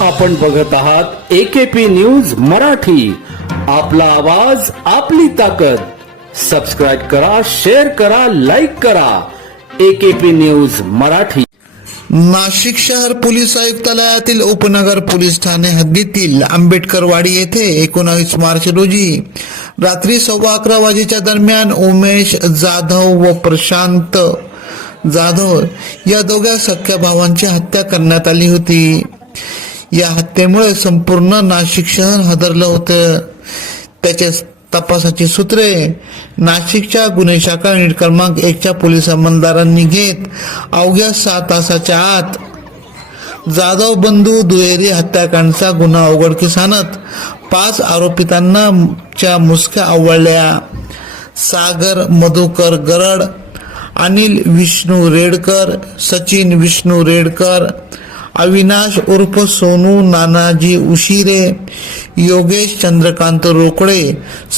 आपण बघत आहात एकेपी न्यूज मराठी. आपला आवाज आपली ताकद. सबस्क्राईब करा शेअर करा लाईक करा. AKP news Marathi. नाशिक शहर पोलीस आयुक्तालयातील उपनगर पोलीस ठाणे हद्दीतील आंबेडकरवाडी येथे एकोणावीस मार्च रोजी रात्री सव्वा अकरा वाजेच्या दरम्यान उमेश जाधव व प्रशांत जाधव या दोघ्या सख्या भावांची हत्या करण्यात आली होती. या हत्येमुळे संपूर्ण नाशिक शहर हादरलं होतं. त्याच्या तपासाची सूत्रे नाशिकच्या गुन्हे शाखा युनिट क्रमांक एकच्या पोलीस अंमलदारांनी घेत अवघ्या सहा तासाच्या आत जाधव बंधू दुहेरी हत्याकांडचा गुन्हा उघडकीस आणत पाच आरोपितांना च्या मुसक्या आवळल्या. सागर मधुकर गरड अनिल विष्णू रेडकर सचिन विष्णू रेडकर अविनाश उर्फ सोनू नानाजी उशिरे योगेश चंद्रकांत रोकडे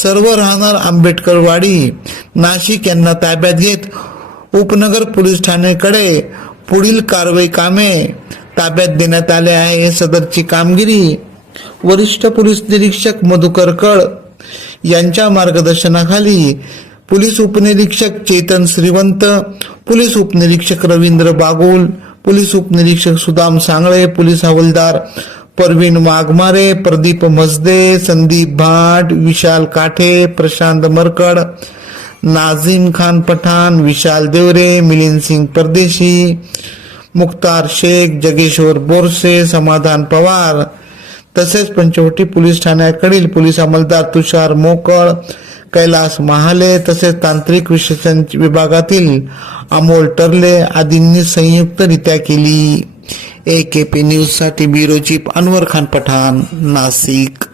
सर्व राहणार आंबेडकरवाडी. नाशिक यांना ताब्यात घेत उपनगर पोलीस ठाण्याकडे पुढील कारवाई कामे ताब्यात देण्यात आले आहे. सदरची कामगिरी वरिष्ठ पोलीस निरीक्षक मधुकर कळ यांच्या मार्गदर्शनाखाली पोलीस उपनिरीक्षक चेतन श्रीवंत पोलीस उपनिरीक्षक रवींद्र बागुल पोलीस उपनिरीक्षक सुदाम सांगळे पोलीस हवालदार परवीन वाघमारे प्रदीप मजदे संदीप भाट विशाल काठे प्रशांत मरकड नाझीम खान पठाण विशाल देवरे मिलिंद सिंग परदेशी मुक्तार शेख जगेश्वर बोरसे समाधान पवार. तसेच पंचवटी पोलीस ठाण्याकडील पोलीस अंमलदार तुषार मोकळ कैलास महाले तसेच तांत्रिक विश्लेषण विभागातील अमोल टर्ले आदींनी संयुक्तरित्या केली. ए के पी न्यूजसाठी ब्युरो चीफ अनवर खान पठाण नाशिक